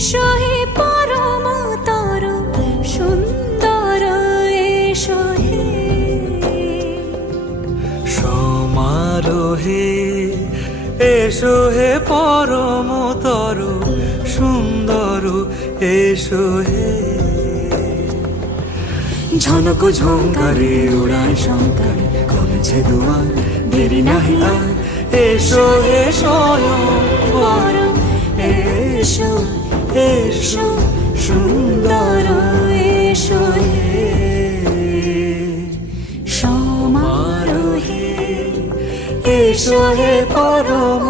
এসো হে পরমতর সুন্দর, এসো হে সমারোহে, এসো হে পরমতর সুন্দর, এসো হে। ঝনক ঝঙ্কারে উড়ায় শঙ্কারে কমেছে দুয়ার, দেরি নাহি আর, এসো হে স্বয়ংবর, এসো এসো সুন্দর, এসো হে সমারোহে, এসো হে পরম